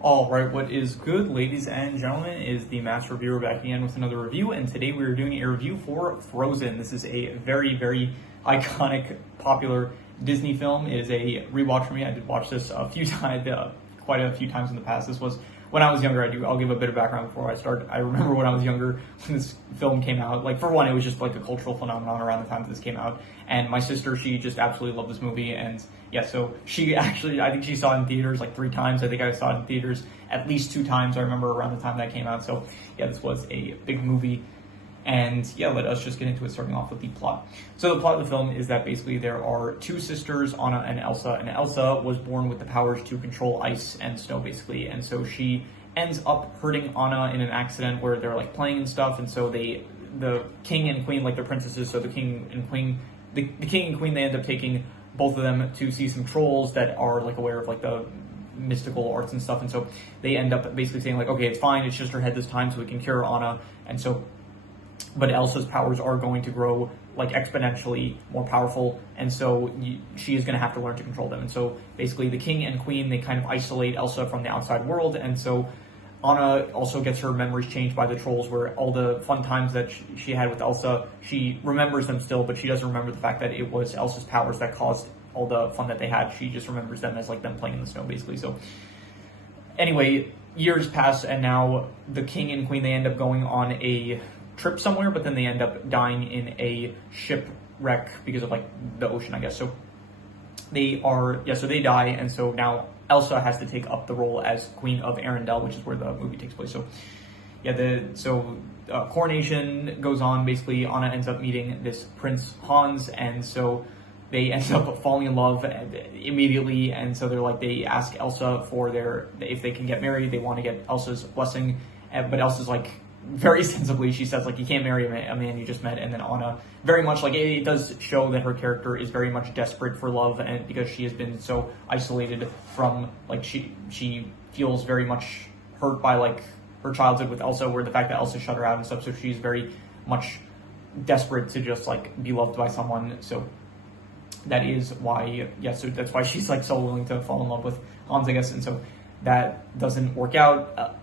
All right, what is good, ladies and gentlemen, is the Master Reviewer back again with another review, and today we are doing a review for Frozen. This is a very, very iconic, popular Disney film. It is a rewatch for me. I did watch this a few times, quite a few times in the past. This was when I was younger. I'll give a bit of background before I start. I remember when I was younger, when this film came out, like, for one, it was just like a cultural phenomenon around the time that this came out, and my sister, she just absolutely loved this movie, and yeah, so she actually, I think she saw it in theaters like 3 times. I think I saw it in theaters at least 2 times, I remember, around the time that came out. So yeah, this was a big movie. And yeah, let us just get into it, starting off with the plot. So the plot of the film is that basically there are 2 sisters, Anna and Elsa was born with the powers to control ice and snow, basically. And so she ends up hurting Anna in an accident where they're like playing and stuff. And so the king and queen, like, they're princesses, so the king and queen, they end up taking both of them to see some trolls that are like aware of like the mystical arts and stuff. And so they end up basically saying like, okay, it's fine, it's just her head this time, so we can cure Anna. And so, but Elsa's powers are going to grow like exponentially more powerful, and so she is going to have to learn to control them. And so basically the king and queen, they kind of isolate Elsa from the outside world, and so Anna also gets her memories changed by the trolls, where all the fun times that she had with Elsa, she remembers them still, but she doesn't remember the fact that it was Elsa's powers that caused all the fun that they had. She just remembers them as like them playing in the snow, basically. So anyway, years pass, and now the king and queen, they end up going on a trip somewhere, but then they end up dying in a shipwreck because of like the ocean, I guess. So they die, and so now Elsa has to take up the role as Queen of Arendelle, which is where the movie takes place. So yeah, coronation goes on. Basically, Anna ends up meeting this Prince Hans, and so they end up falling in love immediately. And so they ask Elsa if they can get married. They want to get Elsa's blessing, but Elsa's like, very sensibly, she says like, you can't marry a man you just met. And then Anna, very much like, it does show that her character is very much desperate for love, and because she has been so isolated from, like, she feels very much hurt by like her childhood with Elsa, where the fact that Elsa shut her out and stuff. So she's very much desperate to just like be loved by someone. So that is why, so that's why she's like so willing to fall in love with Hans, I guess. And so that doesn't work out.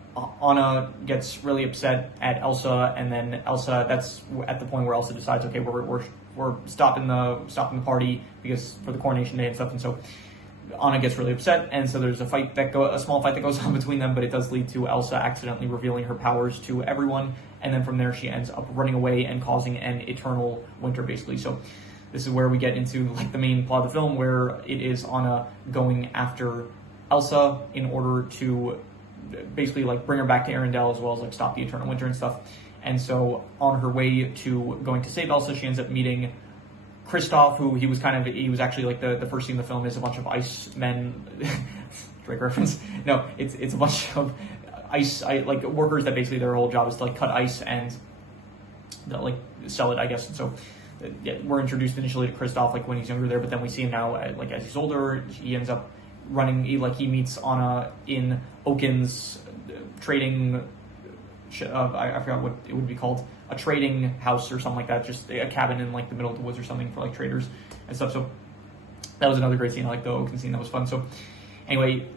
Anna gets really upset at Elsa, and then Elsa, that's at the point where Elsa decides, okay, we're stopping the party because for the coronation day and stuff. And so Anna gets really upset, and so there's a small fight that goes on between them, but it does lead to Elsa accidentally revealing her powers to everyone, and then from there she ends up running away and causing an eternal winter, basically. So this is where we get into like the main plot of the film, where it is Anna going after Elsa in order to basically like bring her back to Arendelle, as well as like stop the eternal winter and stuff. And so on her way to going to save Elsa, she ends up meeting Kristoff, who he was actually like the first scene in the film is a bunch of ice men. Drake reference. No, it's a bunch of ice like workers that basically their whole job is to like cut ice and like sell it, I guess. And so we're introduced initially to Kristoff like when he's younger there, but then we see him now like as he's older. He ends up he meets Anna in Oaken's trading, I forgot what it would be called, a trading house or something like that, just a cabin in like the middle of the woods or something for like traders and stuff. So that was another great scene. I like the Oaken scene, that was fun. So anyway,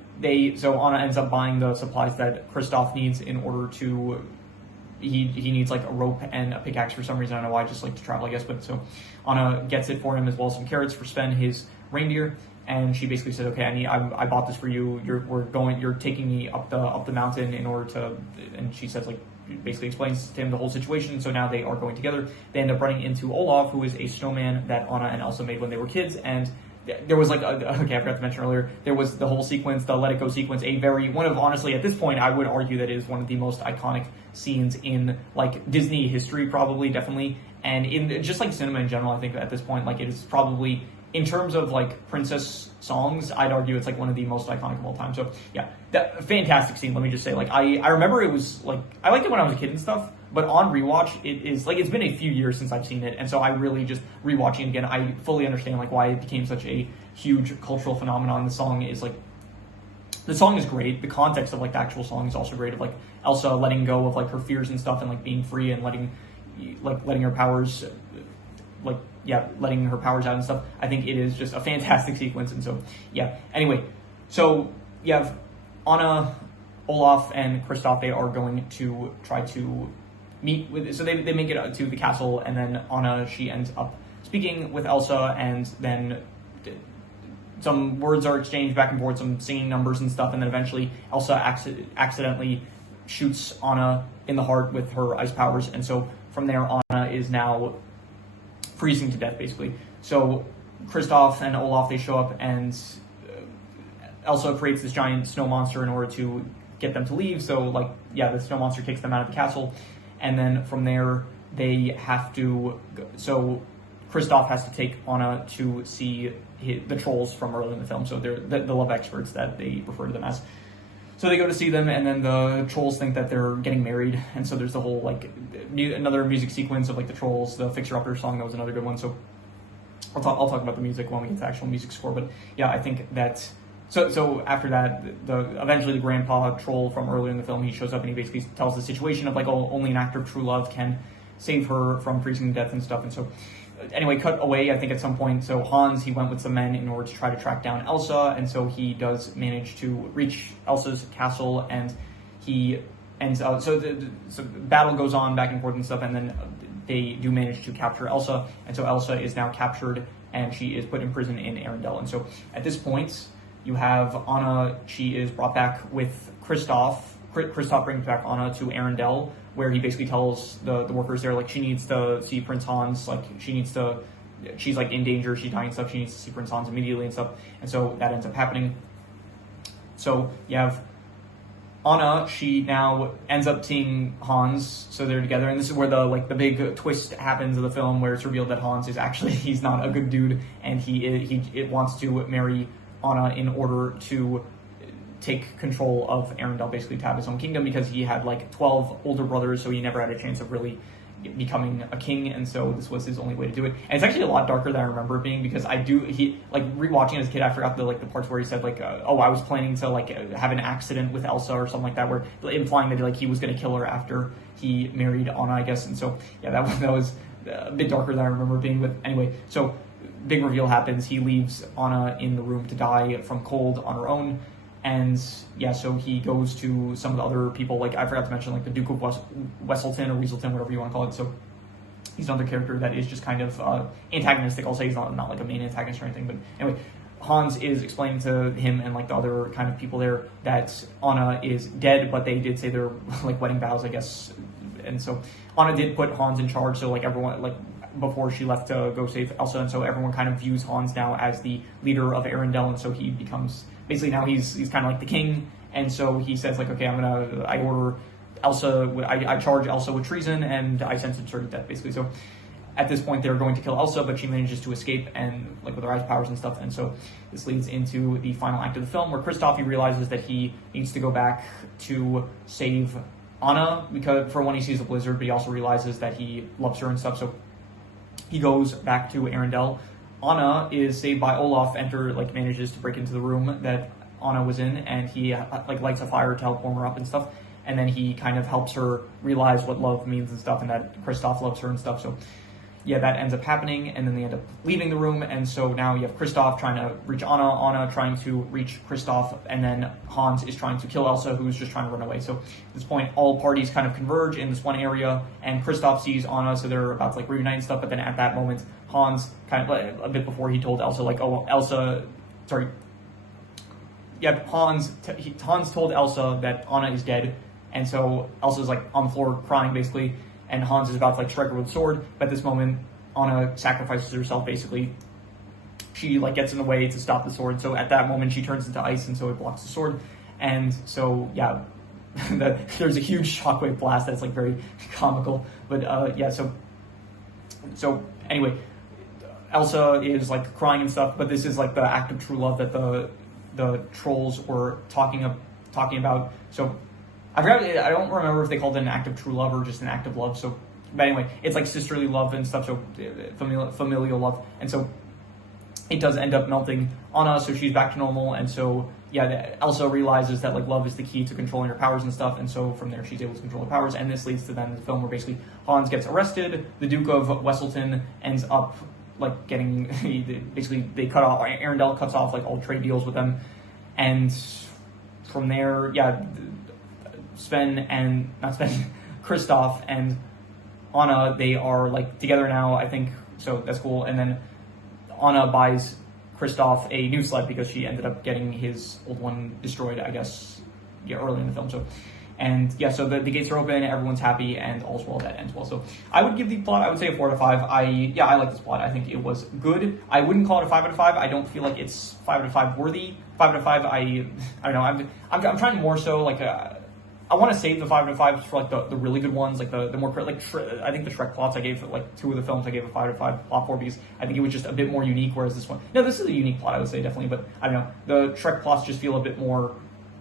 so Anna ends up buying the supplies that Kristoff needs in order to, he needs like a rope and a pickaxe for some reason. I don't know why, just like to travel, I guess. But so Anna gets it for him, as well as some carrots for Sven, his reindeer. And she basically said, okay, I bought this for you. You're taking me up the mountain in order to, and she says like, basically explains to him the whole situation. So now they are going together. They end up running into Olaf, who is a snowman that Anna and Elsa made when they were kids. And there was like, okay, I forgot to mention earlier, there was the whole sequence, the Let It Go sequence, honestly, at this point, I would argue that it is one of the most iconic scenes in like Disney history, probably, definitely. And in just like cinema in general, I think at this point, like it is probably, in terms of like princess songs, I'd argue it's like one of the most iconic of all time. So yeah, that fantastic scene. Let me just say, like, I remember it was like, I liked it when I was a kid and stuff, but on rewatch, it is like, it's been a few years since I've seen it, and so I really just rewatching it again, I fully understand like why it became such a huge cultural phenomenon. The song is great. The context of like the actual song is also great, of like Elsa letting go of like her fears and stuff, and like being free and letting her powers letting her powers out and stuff. I think it is just a fantastic sequence. And so, yeah. Anyway, so you have Anna Olaf and Kristoff, they are going to try to meet with, so they make it to the castle, and then Anna, she ends up speaking with Elsa, and then some words are exchanged back and forth, some singing numbers and stuff, and then eventually Elsa accidentally shoots Anna in the heart with her ice powers, and so from there Anna is now freezing to death, basically. So Kristoff and Olaf, they show up, and Elsa creates this giant snow monster in order to get them to leave. So, like, yeah, the snow monster kicks them out of the castle, and then from there they have to so Kristoff has to take Anna to see the trolls from earlier in the film. So they're the love experts that they refer to them as. So they go to see them, and then the trolls think that they're getting married, and so there's the whole, like, another music sequence of, like, the trolls, the Fixer Upper song, that was another good one. So I'll talk about the music when we get to actual music score, but yeah, I think that, so after that, eventually the grandpa troll from earlier in the film, he shows up and he basically tells the situation of, like, oh, only an act of true love can save her from freezing to death and stuff, and so anyway, cut away, I think, at some point. So Hans, he went with some men in order to try to track down Elsa, and so he does manage to reach Elsa's castle, and he ends up, so the battle goes on back and forth and stuff, and then they do manage to capture Elsa, and so Elsa is now captured, and she is put in prison in Arendelle. And so at this point, you have Anna, she is brought back with Kristoff. Kristoff brings back Anna to Arendelle, where he basically tells the workers there, like, she needs to see Prince Hans, like, she's like in danger, she's dying and stuff, she needs to see Prince Hans immediately and stuff, and so that ends up happening. So you have Anna, she now ends up seeing Hans, so they're together, and this is where the big twist happens of the film, where it's revealed that Hans is actually, he's not a good dude, and he wants to marry Anna in order to take control of Arendelle, basically to have his own kingdom, because he had like 12 older brothers, so he never had a chance of really becoming a king, and so this was his only way to do it. And it's actually a lot darker than I remember it being, because rewatching it as a kid, I forgot the parts where he said, like, oh, I was planning to, like, have an accident with Elsa or something like that, where implying that, like, he was going to kill her after he married Anna, I guess. And so yeah, that was a bit darker than I remember it being. But anyway, so big reveal happens. He leaves Anna in the room to die from cold on her own. And yeah, so he goes to some of the other people, like, I forgot to mention, like, the Duke of Wesselton or Weaselton, whatever you want to call it. So he's another character that is just kind of antagonistic. I'll say he's not like a main antagonist or anything, but anyway, Hans is explaining to him and, like, the other kind of people there that Anna is dead, but they did say their, like, wedding vows, I guess. And so Anna did put Hans in charge, so, like, everyone, like, before she left to go save Elsa, and so everyone kind of views Hans now as the leader of Arendelle, and so he becomes, basically now he's kind of like the king, and so he says, like, okay, I order Elsa, I charge Elsa with treason, and I sentence her to death, basically. So at this point, they're going to kill Elsa, but she manages to escape, and, like, with her ice powers and stuff, and so this leads into the final act of the film, where Kristoff, he realizes that he needs to go back to save Anna, because for one, he sees a blizzard, but he also realizes that he loves her and stuff, so he goes back to Arendelle. Anna is saved by Olaf, manages to break into the room that Anna was in, and he lights a fire to help warm her up and stuff, and then he kind of helps her realize what love means and stuff, and that Kristoff loves her and stuff. So yeah, that ends up happening, and then they end up leaving the room, and so now you have Kristoff trying to reach Anna, Anna trying to reach Kristoff, and then Hans is trying to kill Elsa, who's just trying to run away. So at this point, all parties kind of converge in this one area, and Kristoff sees Anna, so they're about to, like, reunite and stuff, but then at that moment, Hans, kind of a bit before, he told Elsa, like, oh, Elsa, sorry, yeah, Hans told Elsa that Anna is dead, and so Elsa's, like, on the floor crying, basically, and Hans is about to, like, strike her with a sword, but at this moment, Anna sacrifices herself, basically. She, like, gets in the way to stop the sword, so at that moment, she turns into ice, and so it blocks the sword, and so, yeah, there's a huge shockwave blast that's, like, very comical, but, yeah, so, anyway, Elsa is, like, crying and stuff, but this is, like, the act of true love that the trolls were talking about, so I don't remember if they called it an act of true love or just an act of love. So, but anyway, it's like sisterly love and stuff. So familial love, and so it does end up melting Anna. So she's back to normal, and so yeah, Elsa realizes that, like, love is the key to controlling her powers and stuff. And so from there, she's able to control her powers. And this leads to then the film where basically Hans gets arrested. The Duke of Wesselton ends up, like, getting basically they cut off, Arendelle cuts off, like, all trade deals with them, and from there, yeah, Kristoff and Anna, they are like together now, I think, so that's cool. And then Anna buys Kristoff a new sled because she ended up getting his old one destroyed, I guess, early in the film. So, and yeah, so the gates are open, everyone's happy, and all's well that ends well. So I would give the plot, I would say a 4 out of 5. I like this plot. I think it was good. I wouldn't call it a 5 out of 5. I don't feel like it's 5 out of 5 worthy. 5 out of 5, I don't know. I'm trying more so like I want to save the 5 out of 5s for like the really good ones, like the more like I think the Shrek plots I gave like 2 of the films I gave a 5 out of 5 plot for because I think it was just a bit more unique. Whereas this one, no, this is a unique plot I would say definitely, but I don't know. The Shrek plots just feel a bit more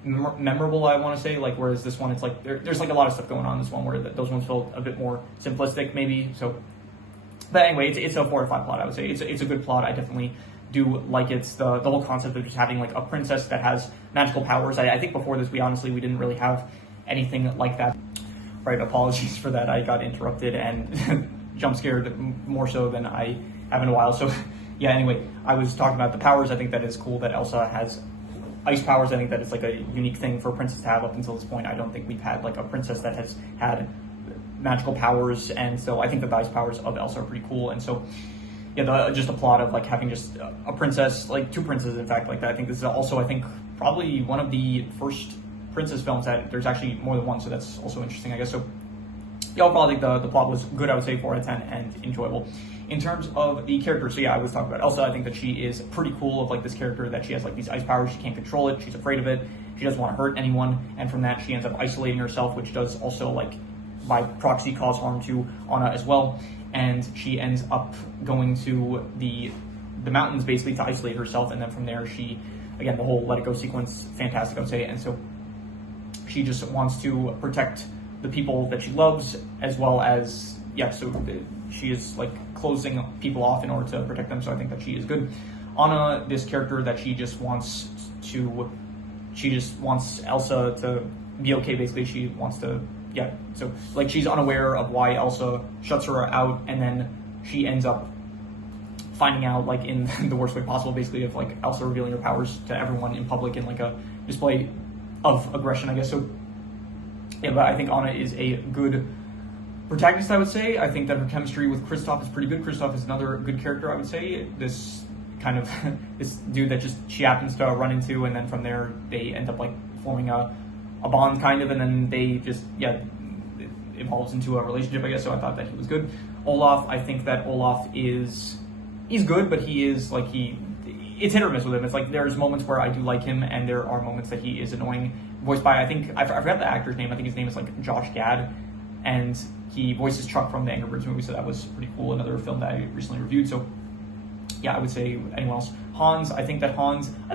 memorable, I want to say, like, whereas this one, it's like there's like a lot of stuff going on in this one where those ones feel a bit more simplistic maybe. So, but anyway, it's a 4 out of 5 plot, I would say. It's a good plot. I definitely do like it's the whole concept of just having like a princess that has magical powers. I think before this we didn't really have anything like that. Right, apologies for that. I got interrupted and jump scared more so than I have in a while. So yeah, anyway, I was talking about the powers. I think that is cool that Elsa has ice powers. I think that it's like a unique thing for a princess to have up until this point. I don't think we've had like a princess that has had magical powers, and so I think that the ice powers of Elsa are pretty cool. And so yeah, just a plot of like having just a princess, like 2 princesses in fact, like that. I think this is also, I think, probably one of the first princess films that there's actually more than one, so that's also interesting, I guess. So yeah, overall I think the plot was good. I would say 4 out of 10 and enjoyable. In terms of the character, so yeah, I was talking about Elsa. I think that she is pretty cool of like this character that she has like these ice powers. She can't control it. She's afraid of it. She doesn't want to hurt anyone, and from that she ends up isolating herself, which does also like by proxy cause harm to Anna as well. And she ends up going to the mountains basically to isolate herself, and then from there she, again, the whole Let It Go sequence, fantastic, I would say. And so she just wants to protect the people that she loves, as well as, yeah, so she is like closing people off in order to protect them. So I think that she is good. Anna, this character that she just wants Elsa to be okay, basically. She wants to, yeah, so like she's unaware of why Elsa shuts her out, and then she ends up finding out like in the worst way possible, basically, of like Elsa revealing her powers to everyone in public in like a display of aggression, I guess. So yeah, but I think Anna is a good protagonist, I would say. I think that her chemistry with Kristoff is pretty good. Kristoff is another good character, I would say. This kind of this dude that just she happens to run into, and then from there they end up like forming a bond kind of, and then they just, yeah, it evolves into a relationship, I guess. So I thought that he was good. Olaf, I think that Olaf he's good, but he is like it's hit or miss with him. It's like there's moments where I do like him, and there are moments that he is annoying. Voiced by, I think, I forgot the actor's name. I think his name is like Josh Gad, and he voices Chuck from the Angry Birds movie, so that was pretty cool. Another film that I recently reviewed. So yeah, I would say anyone else. Hans, I think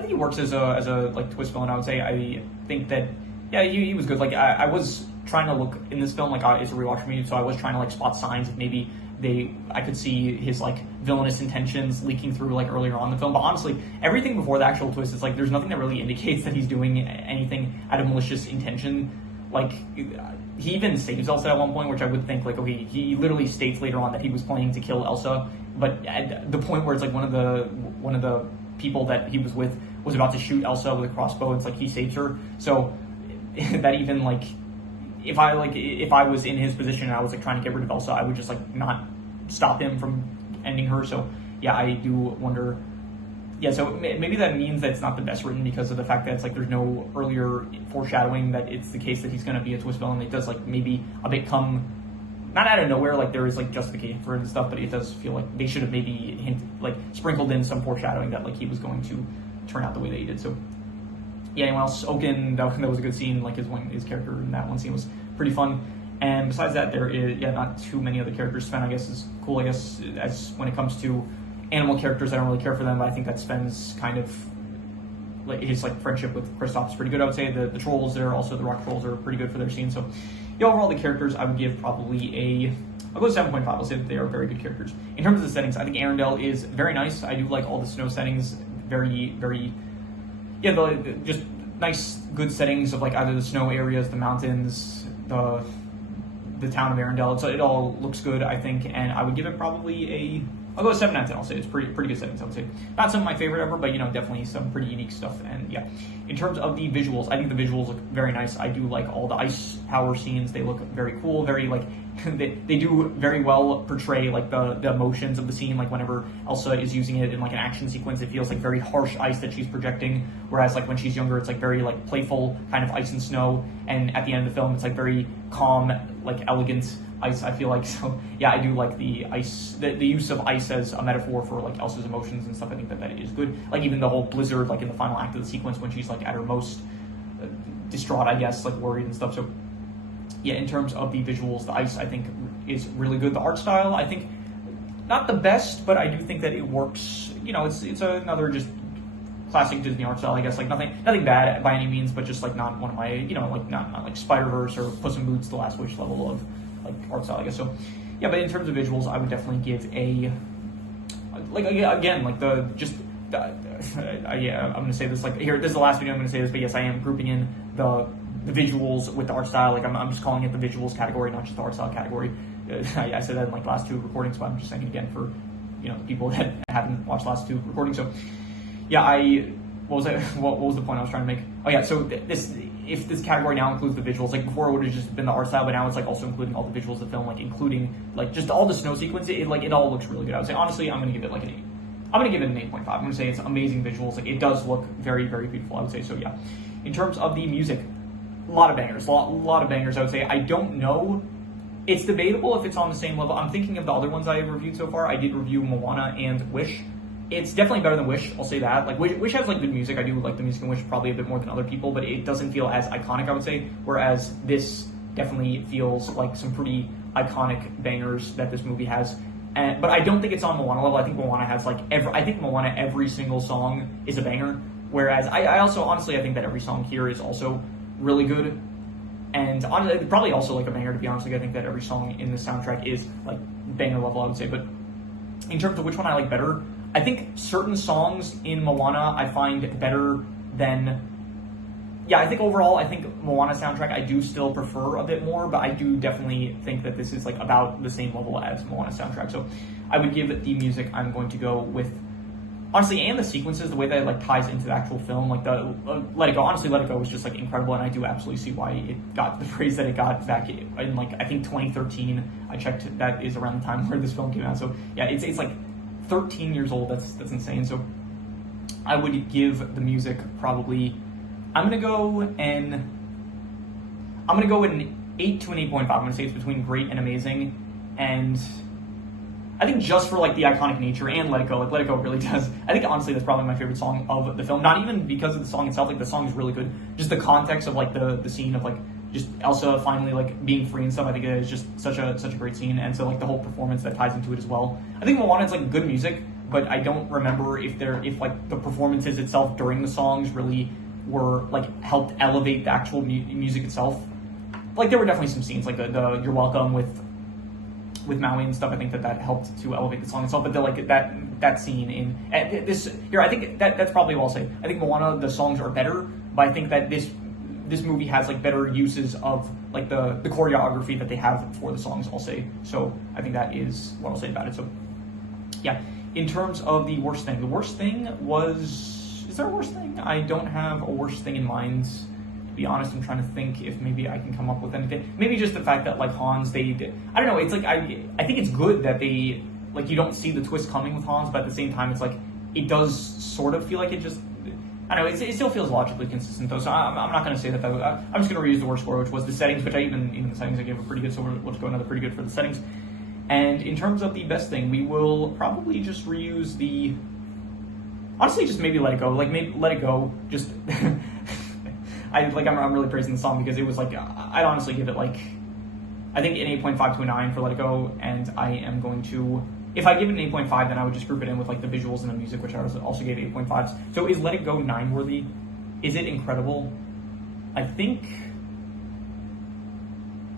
he works as a like twist villain, I would say. I think that, yeah, he was good. Like I was trying to look in this film, like it's a rewatch for me, so I was trying to like spot signs of maybe I could see his like villainous intentions leaking through like earlier on in the film. But honestly, everything before the actual twist is like there's nothing that really indicates that he's doing anything out of malicious intention. Like he even saves Elsa at one point, which I would think like, okay, he literally states later on that he was planning to kill Elsa, but at the point where it's like one of the people that he was with was about to shoot Elsa with a crossbow, it's like he saves her. So that even like if I was in his position and I was like trying to get rid of Elsa, I would just like not stop him from ending her. So yeah, I do wonder. Yeah, so maybe that means that it's not the best written because of the fact that it's like there's no earlier foreshadowing that it's the case that he's going to be a twist villain. It does like maybe a bit come not out of nowhere, like there is like justification for it and stuff, but it does feel like they should have maybe sprinkled in some foreshadowing that like he was going to turn out the way that he did. So yeah, anyone else? Oaken, that was a good scene. Like his character in that one scene was pretty fun. And besides that, there is not too many other characters. Sven, I guess, is cool. I guess as when it comes to animal characters, I don't really care for them, but I think that Sven's kind of like his like friendship with Kristoff is pretty good. I would say the trolls there, also the rock trolls, are pretty good for their scene. So yeah, overall the characters I would give probably I'll go 7.5. I'll say that they are very good characters. In terms of the settings, I think Arendelle is very nice. I do like all the snow settings. Very, very, yeah, just nice, good settings of like either the snow areas, the mountains, the town of Arendelle. So it all looks good, I think, and I would give it probably a I'll go with 7 out of 10. I'll say it's pretty good settings. I would say not some of my favorite ever, but definitely some pretty unique stuff. And yeah, in terms of the visuals, I think the visuals look very nice. I do like all the ice power scenes. They look very cool, very like they do very well portray like the emotions of the scene. Like whenever Elsa is using it in like an action sequence, it feels like very harsh ice that she's projecting. Whereas like when she's younger, it's like very like playful kind of ice and snow. And at the end of the film, it's like very calm, like elegant ice, I feel like. So yeah, I do like the ice, the use of ice as a metaphor for like Elsa's emotions and stuff. I think that is good. Like even the whole blizzard, like in the final act of the sequence when she's like at her most distraught, I guess, like worried and stuff. So yeah, in terms of the visuals, the ice I think is really good. The art style, I think not the best, but I do think that it works. It's another just classic Disney art style, I guess. Like nothing bad by any means, but just like not one of my, like not like Spider-Verse or Puss in Boots: The Last Wish level of like art style, I guess. So yeah, but in terms of visuals, I would definitely give a like again like yeah, I'm gonna say this like here. This is the last video I'm gonna say this, but yes, I am grouping in the visuals with the art style. Like I'm just calling it the visuals category, not just the art style category. I said that in like last 2 recordings, but I'm just saying it again for the people that haven't watched the last 2 recordings. So yeah, what was the point I was trying to make? Oh yeah, so if this category now includes the visuals, like before it would have just been the art style, but now it's like also including all the visuals of the film, like including like just all the snow sequence. It all looks really good. I would say honestly, I'm gonna give it like an 8. I'm gonna give it an 8.5. I'm gonna say it's amazing visuals. Like it does look very, very beautiful, I would say. So yeah, in terms of the music, a lot of bangers, a lot of bangers. I would say I don't know. It's debatable if it's on the same level. I'm thinking of the other ones I have reviewed so far. I did review Moana and Wish. It's definitely better than Wish, I'll say that. Like Wish has like good music. I do like the music in Wish probably a bit more than other people, but it doesn't feel as iconic, I would say. Whereas this definitely feels like some pretty iconic bangers that this movie has. But I don't think it's on Moana level. I think Moana has like every single song is a banger. Whereas I also honestly I think that every song here is also really good. And honestly, probably also like a banger, to be honest. Like I think that every song in the soundtrack is like banger level, I would say. But in terms of which one I like better, I think certain songs in Moana I find better than. Yeah, I think overall, I think Moana soundtrack I do still prefer a bit more, but I do definitely think that this is like about the same level as Moana soundtrack. So I would give it the music. I'm going to go with honestly, and the sequences, the way that it like ties into the actual film, like the Let It Go. Honestly, Let It Go was just like incredible, and I do absolutely see why it got the praise that it got back in like I think 2013. I checked that is around the time where this film came out. So yeah, it's like 13 years old. That's insane. So I would give the music probably. I'm gonna go with an 8 to an 8.5. I'm gonna say it's between great and amazing, and I think just for like the iconic nature and Let It Go, like Let It Go really does. I think honestly that's probably my favorite song of the film. Not even because of the song itself. Like the song is really good. Just the context of like the scene of like just Elsa finally like being free and stuff. I think it is just such a great scene, and so like the whole performance that ties into it as well. I think Moana is like good music, but I don't remember if like the performances itself during the songs really were like helped elevate the actual music itself. Like there were definitely some scenes like the You're Welcome with Maui and stuff. I think that helped to elevate the song itself. But like that scene in this here, I think that's probably what I'll say. I think Moana the songs are better, but I think that this movie has like better uses of like the choreography that they have for the songs, I'll say. So I think that is what I'll say about it. So yeah, in terms of the worst thing was. Is there a worst thing? I don't have a worst thing in mind. To be honest, I'm trying to think if maybe I can come up with anything. Maybe just the fact that like Hans, I don't know. It's like I think it's good that they like you don't see the twist coming with Hans, but at the same time, it's like it does sort of feel like it just. I don't know. It still feels logically consistent though. So I'm not going to say that. I'm just going to reuse the worst score, which was the settings, which I even the settings I gave a pretty good. So let's go another pretty good for the settings. And in terms of the best thing, we will probably just reuse the. Honestly, just maybe Let It Go. Like maybe Let It Go. Just I'm really praising the song because it was like I'd honestly give it like I think an 8.5 to a 9 for Let It Go, and I am going to if I give it an 8.5, then I would just group it in with like the visuals and the music, which I also gave 8.5s. So is Let It Go 9 worthy? Is it incredible? I think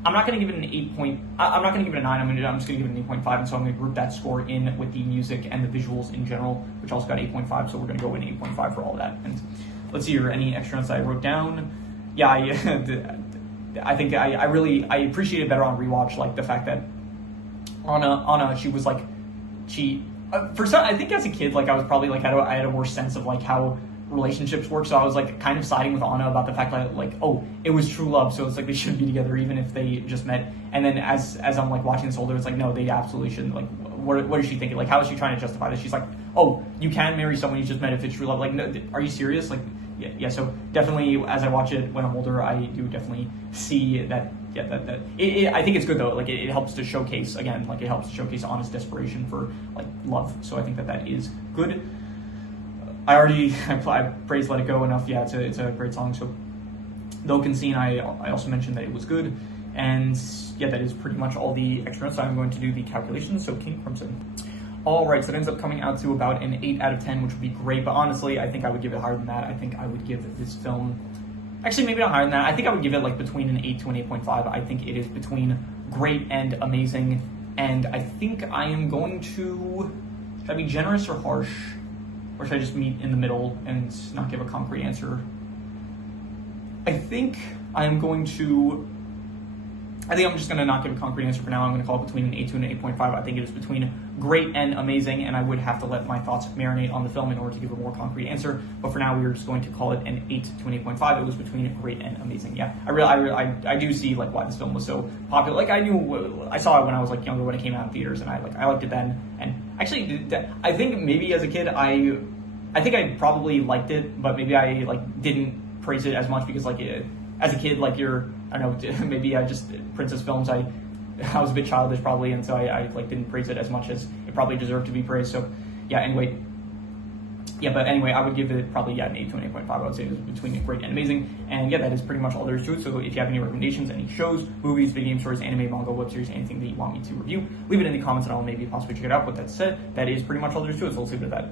I'm not going to give it an 8. I'm not going to give it a 9. I'm just going to give it an 8.5, and so I'm going to group that score in with the music and the visuals in general, which also got 8.5. So we're going to go with an 8.5 for all of that. And let's see here, any extra notes I wrote down. Yeah, I think I appreciate it better on rewatch, like the fact that Anna she was like For some, I think as a kid, like I was probably like I had a worse sense of like how relationships work, so I was like kind of siding with Anna about the fact that like, oh, it was true love, so it's like they shouldn't be together even if they just met. And then as I'm like watching this older, it's like, no, they absolutely shouldn't. Like, what is she thinking? Like, how is she trying to justify this? She's like, oh, you can marry someone you just met if it's true love. Like, no, are you serious? Like, yeah. So definitely, as I watch it when I'm older, I do definitely see that. Yeah, I think it's good though. Like, it helps to showcase again. Like, it helps to showcase honest desperation for like love. So I think that is good. I praised Let It Go enough. Yeah, it's a great song. So the Oaken scene, I also mentioned that it was good. And yeah, that is pretty much all the extra. So I'm going to do the calculations. So King Crimson. All right, so it ends up coming out to about an 8 out of 10, which would be great. But honestly, I think I would give it higher than that. I think I would give this film, actually maybe not higher than that. I think I would give it like between an 8 to an 8.5. I think it is between great and amazing. And I think I am going to, should I be generous or harsh? Or should I just meet in the middle and not give a concrete answer? I think I'm just going to not give a concrete answer for now. I'm going to call it between an 8 to an 8.5. I think it is between great and amazing, and I would have to let my thoughts marinate on the film in order to give a more concrete answer. But for now, we are just going to call it an 8 to an 8.5. It was between great and amazing. Yeah, I do see like why this film was so popular. Like I saw it when I was like younger when it came out in theaters, and I liked it then. And actually, I think maybe as a kid I think I probably liked it, but maybe I like didn't praise it as much because like as a kid, like I don't know, maybe I just princess films. I was a bit childish probably, and so I like didn't praise it as much as it probably deserved to be praised. So yeah, anyway, I would give it probably an 8 to an 8.5. I would say it was between great and amazing. And yeah, that is pretty much all there is to it. So if you have any recommendations, any shows, movies, video game stories, anime, manga, web series, anything that you want me to review, leave it in the comments and I'll maybe possibly check it out. With that said, that is pretty much all there is to it. So let's leave it at that.